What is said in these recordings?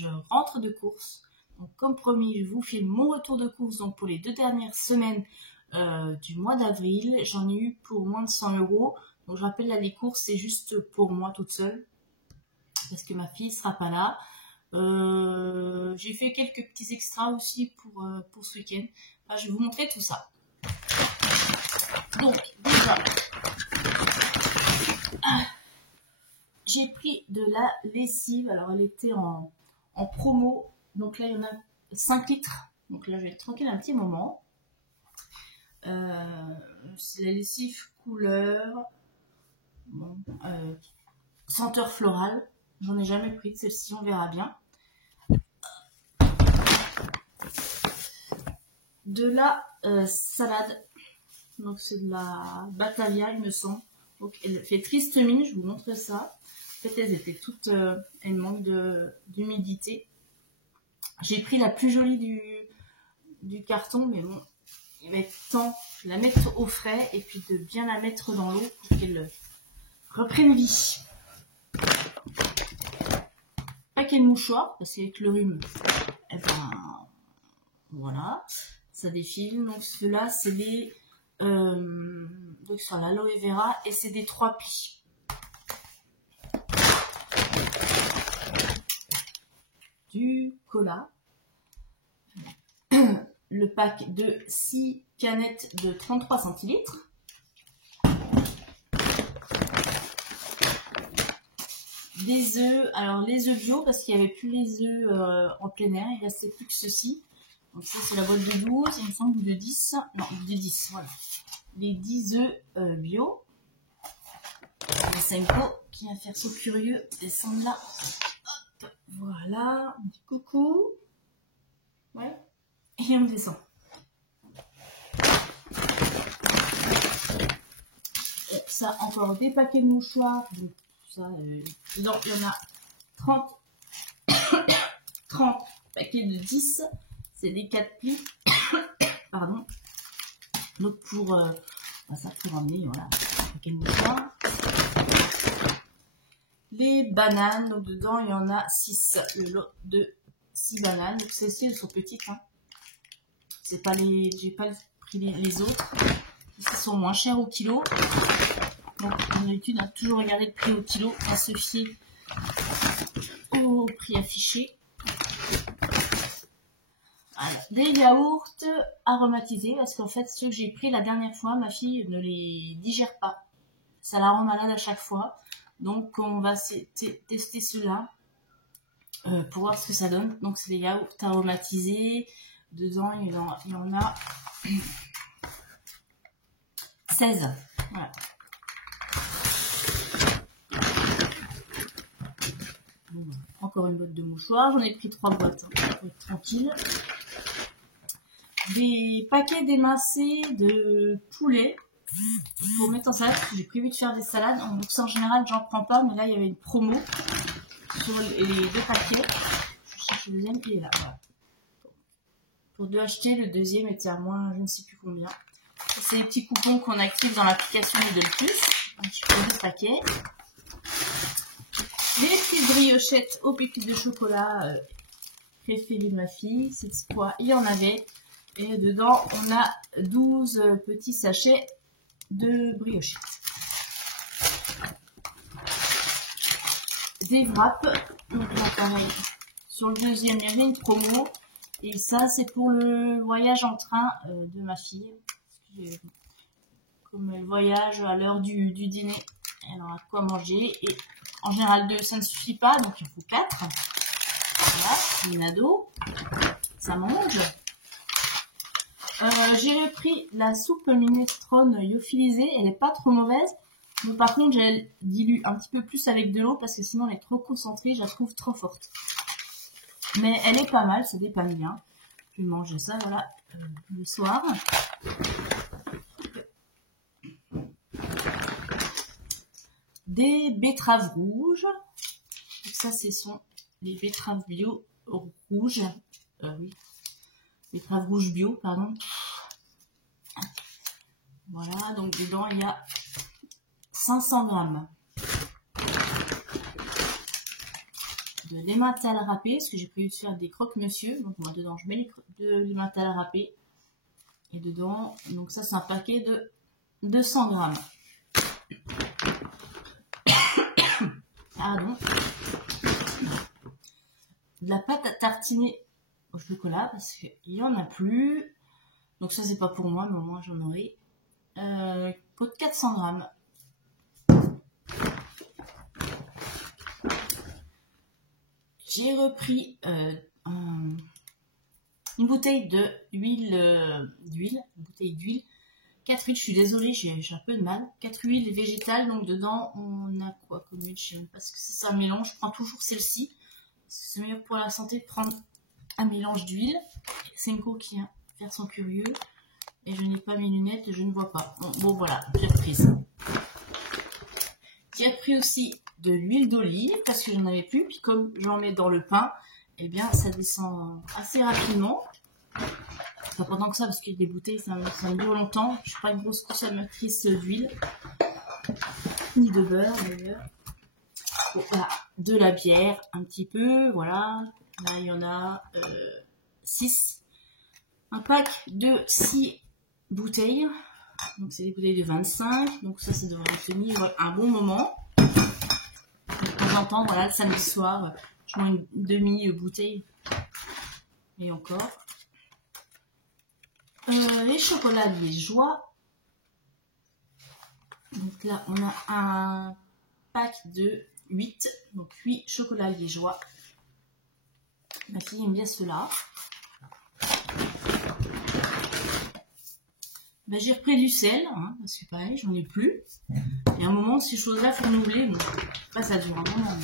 je rentre de course. Donc, comme promis, je vous fais mon retour de course donc pour les 2 dernières semaines du mois d'avril. J'en ai eu pour moins de 100 €. Donc, je rappelle, là, les courses, c'est juste pour moi toute seule. Parce que ma fille sera pas là. J'ai fait quelques petits extras aussi pour ce week-end. Enfin, je vais vous montrer tout ça. Donc, déjà, j'ai pris de la lessive. Alors, elle était en promo. Donc là, il y en a 5 litres. Donc là, je vais être tranquille un petit moment. C'est la lessive couleur senteur florale. J'en ai jamais pris de celle-ci, on verra bien. De la salade. Donc c'est de la Batavia, il me semble. Donc elle fait triste mine, je vous montre ça. En fait, elles étaient toutes... elles manquent d'humidité. J'ai pris la plus jolie du carton, mais bon, il va être temps de la mettre au frais et puis de bien la mettre dans l'eau pour qu'elle reprenne vie. Paquet de mouchoirs, parce qu'avec le rhume, eh ben, voilà, ça défile. Donc ceux-là, c'est les... donc sur l'aloe vera et c'est des 3 plis. Du cola. Le pack de 6 canettes de 33 centilitres. Des œufs, alors les œufs bio parce qu'il n'y avait plus les œufs en plein air, il restait plus que ceci. Donc ça c'est la boîte de 12, il me semble, de 10. Non, de 10, voilà. Les 10 œufs bio. Le Senko qui va faire saut curieux, descendre là. Hop, voilà, un petit coucou. Ouais. Et on descend. Et ça, encore des paquets de mouchoirs. Donc, ça, dedans, il y en a 30 paquets de 10. C'est des 4 plis. Pardon. Donc, pour ça, pour emmener, voilà, paquets de mouchoirs. Les bananes. Donc, dedans, il y en a 6. Le lot de 6 bananes. Donc, celles-ci, elles sont petites. Hein. C'est pas les, j'ai pas pris les autres. Ils sont moins chers au kilo. Donc, comme d'habitude, on a toujours regardé le prix au kilo, à se fier au prix affiché. Voilà. Des yaourts aromatisés, parce qu'en fait, ceux que j'ai pris la dernière fois, ma fille ne les digère pas. Ça la rend malade à chaque fois. Donc, on va tester ceux-là pour voir ce que ça donne. Donc, c'est des yaourts aromatisés. Dedans, il y en a 16. Voilà. Bon, encore une boîte de mouchoirs. J'en ai pris 3 boîtes hein, pour être tranquille. Des paquets d'émincés de poulet pour mettre en salade. J'ai prévu de faire des salades. Donc ça, en général, j'en prends pas. Mais là, il y avait une promo sur les 2 paquets. Je cherche le deuxième qui est là. Voilà. Pour 2 achetés, le deuxième était à moins je ne sais plus combien. C'est les petits coupons qu'on active dans l'application Lidl Plus. Donc je prends 2 paquets. Les petites briochettes aux pépites de chocolat préférées de ma fille. Cette fois, il y en avait. Et dedans, on a 12 petits sachets de briochettes. Des wraps. Donc là, pareil. Sur le deuxième, il y avait une promo. Et ça, c'est pour le voyage en train de ma fille. Comme elle voyage à l'heure du dîner, elle aura quoi manger. Et en général, 2, ça ne suffit pas. Donc, il faut 4. Voilà, une ado. Ça mange. J'ai pris la soupe minestrone lyophilisée. Elle n'est pas trop mauvaise. Mais par contre, je dilue un petit peu plus avec de l'eau parce que sinon, elle est trop concentrée. Je la trouve trop forte. Mais elle est pas mal, ça dépanne bien. Je vais manger ça, voilà, le soir. Des betteraves rouges. Donc ça, ce sont les betteraves bio rouges. Oui. Betteraves rouges bio, pardon. Voilà, donc dedans, il y a 500 grammes. de l'emmental râpé, parce que j'ai prévu de faire des croque-monsieur. Donc moi dedans je mets de l'emmental râpé. Et dedans, donc ça c'est un paquet de 200 grammes. Pardon. De la pâte à tartiner au chocolat, parce qu'il n'y en a plus. Donc ça c'est pas pour moi, mais au moins j'en aurai. Pot de 400 grammes. J'ai repris une bouteille d'huile, une bouteille d'huile, 4 huiles, je suis désolée, j'ai un peu de mal, 4 huiles végétales, donc dedans on a quoi comme huile, je sais même pas ce que c'est, ça mélange, je prends toujours celle-ci, parce que c'est meilleur pour la santé de prendre un mélange d'huile. C'est une coquille, hein, faire son curieux, et je n'ai pas mes lunettes, je ne vois pas. Bon voilà, j'ai reprise. J'ai pris aussi de l'huile d'olive, parce que j'en avais plus, puis comme j'en mets dans le pain, eh bien ça descend assez rapidement. Pas pendant que ça, parce que des bouteilles ça me dure longtemps. Je suis pas une grosse consommatrice d'huile, ni de beurre d'ailleurs. Bon, voilà, de la bière, un petit peu, voilà. Là il y en a 6. Un pack de 6 bouteilles. Donc c'est des bouteilles de 25. Donc ça devrait tenir un bon moment. De temps en temps, voilà, le samedi soir, je prends une demi-bouteille. Et encore. Les chocolats liégeois. Donc là, on a un pack de 8. Donc 8 chocolats liégeois. Ma fille aime bien ceux-là. Ben, j'ai repris du sel, hein, parce que pareil, j'en ai plus. Et à un moment, ces choses-là, il faut renouveler. Bon, pas ça dure un moment.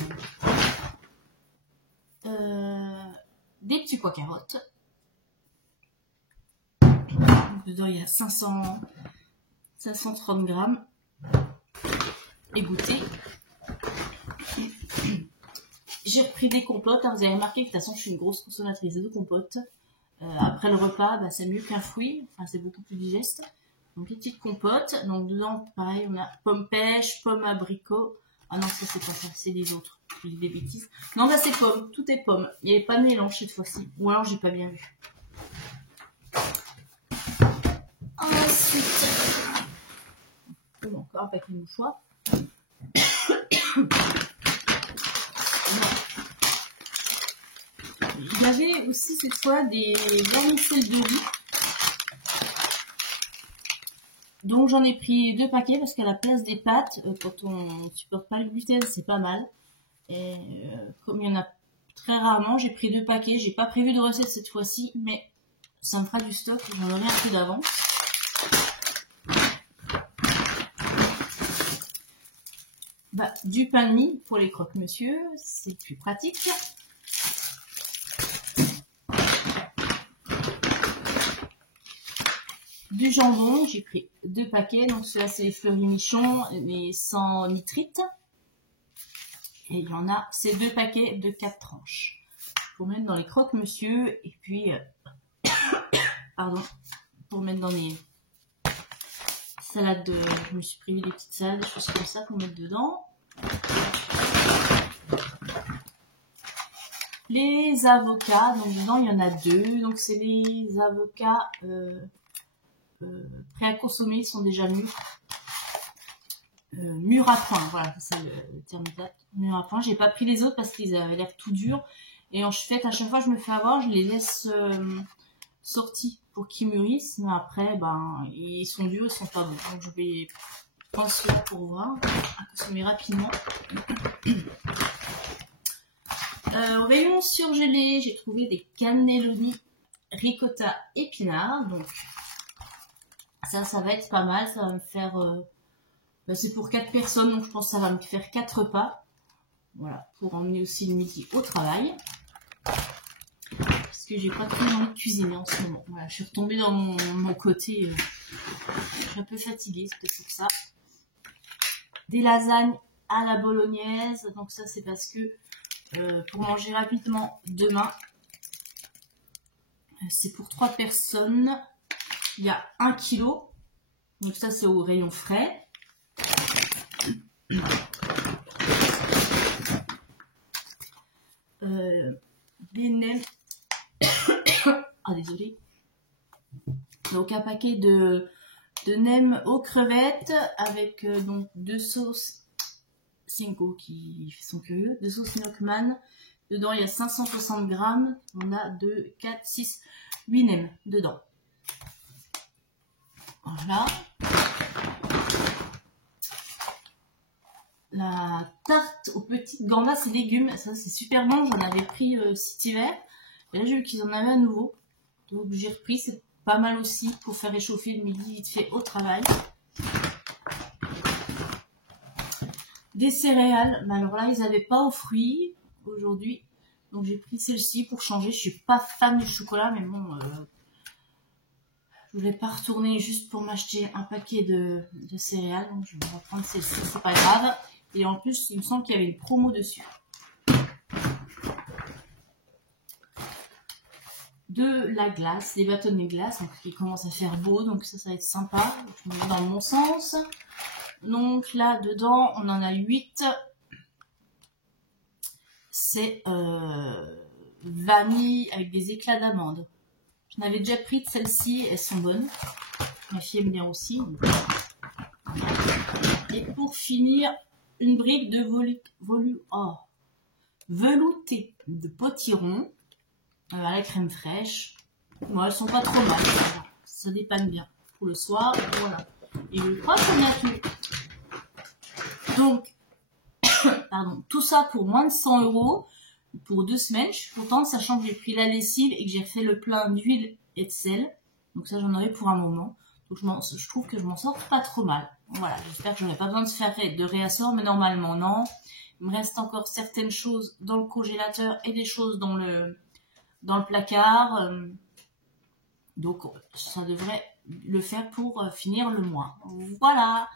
Des petits pois carottes. Dedans, il y a 530 grammes. Égoutté. J'ai repris des compotes. Alors, vous avez remarqué que de toute façon, je suis une grosse consommatrice de compotes. Après le repas, bah, c'est mieux qu'un fruit. Enfin, c'est beaucoup plus digeste. Donc, les petites compotes. Donc, dedans, pareil, on a pomme pêche, pomme abricot. Ah non, ça, c'est pas ça. C'est les autres. Je dis des bêtises. Non, là, c'est pomme. Tout est pomme. Il n'y avait pas de mélange cette fois-ci. Ou alors, j'ai pas bien vu. Ensuite, encore un paquet de mouchoirs. Il y avait aussi cette fois des vermicelles de riz. Donc j'en ai pris 2 paquets parce qu'à la place des pâtes, quand on ne supporte pas le gluten, c'est pas mal. Et comme il y en a très rarement, j'ai pris 2 paquets. J'ai pas prévu de recette cette fois-ci, mais ça me fera du stock. J'en aurai un peu d'avance. Bah, du pain de mie pour les croque-monsieur, c'est plus pratique. Du jambon, j'ai pris 2 paquets. Donc ceux-là, c'est les fleuris-michons, les sans nitrite. Et il y en a ces 2 paquets de 4 tranches. Pour mettre dans les croque-monsieur et puis, pardon, pour mettre dans les salades de... Je me suis prévu des petites salades, des choses comme ça pour mettre dedans. Les avocats, donc dedans il y en a 2. Donc c'est les avocats prêts à consommer, ils sont déjà mûrs. Mûrs à point, voilà, c'est le terme exact. Mûrs à point. J'ai pas pris les autres parce qu'ils avaient l'air tout durs. Et en fait, à chaque fois je me fais avoir, je les laisse sortis pour qu'ils mûrissent. Mais après, ben, ils sont durs, ils sont pas bons. Donc je vais prendre ceux-là pour voir, à consommer rapidement. Au rayon surgelé, j'ai trouvé des cannelloni ricotta épinards. Donc ça va être pas mal. Ça va me faire... c'est pour 4 personnes, donc je pense que ça va me faire 4 repas. Voilà, pour emmener aussi le midi au travail. Parce que j'ai pas trop envie de cuisiner en ce moment. Voilà, je suis retombée dans mon côté... je suis un peu fatiguée, c'est peut-être pour ça. Des lasagnes à la bolognaise. Donc ça, c'est parce que pour manger rapidement demain, c'est pour 3 personnes. Il y a 1 kilo. Donc ça, c'est au rayon frais. B&M. Ah, désolé. Donc un paquet de nems aux crevettes avec donc 2 sauces Cinco qui sont curieux, 2 sauces Inockman. Dedans il y a 560 grammes. On a 2, 4, 6, 8 nems dedans. Voilà. La tarte aux petites gambas et légumes, ça c'est super bon, j'en avais pris cet hiver. Et là j'ai vu qu'ils en avaient à nouveau. Donc j'ai repris, c'est pas mal aussi pour faire réchauffer le midi vite fait au travail. Des céréales, mais alors là ils n'avaient pas aux fruits aujourd'hui. Donc j'ai pris celle-ci pour changer. Je suis pas fan du chocolat, mais bon, je voulais pas retourner juste pour m'acheter un paquet de céréales. Donc je vais reprendre celle-ci, c'est pas grave. Et en plus, il me semble qu'il y avait une promo dessus. De la glace, des bâtonnets de glace, donc il commence à faire beau, donc ça va être sympa. Je me mets dans mon sens. Donc là, dedans, on en a 8. C'est vanille avec des éclats d'amande. J'en avais déjà pris de celles-ci, elles sont bonnes. Ma fille aime bien aussi. Et pour finir, une brique de velouté de potiron à la crème fraîche. Bon, elles sont pas trop mal. Ça dépanne bien pour le soir. Voilà. Et je crois qu'on a tout. Donc, pardon, tout ça pour moins de 100 € pour 2 semaines. Je suis contente, sachant que j'ai pris la lessive et que j'ai fait le plein d'huile et de sel. Donc ça, j'en aurai pour un moment. Donc je trouve que je m'en sors pas trop mal. Voilà, j'espère que j'aurai pas besoin de faire de réassort, mais normalement non. Il me reste encore certaines choses dans le congélateur et des choses dans le placard. Donc ça devrait le faire pour finir le mois. Voilà.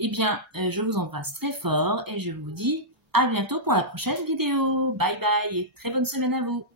Eh bien, je vous embrasse très fort et je vous dis à bientôt pour la prochaine vidéo. Bye bye et très bonne semaine à vous.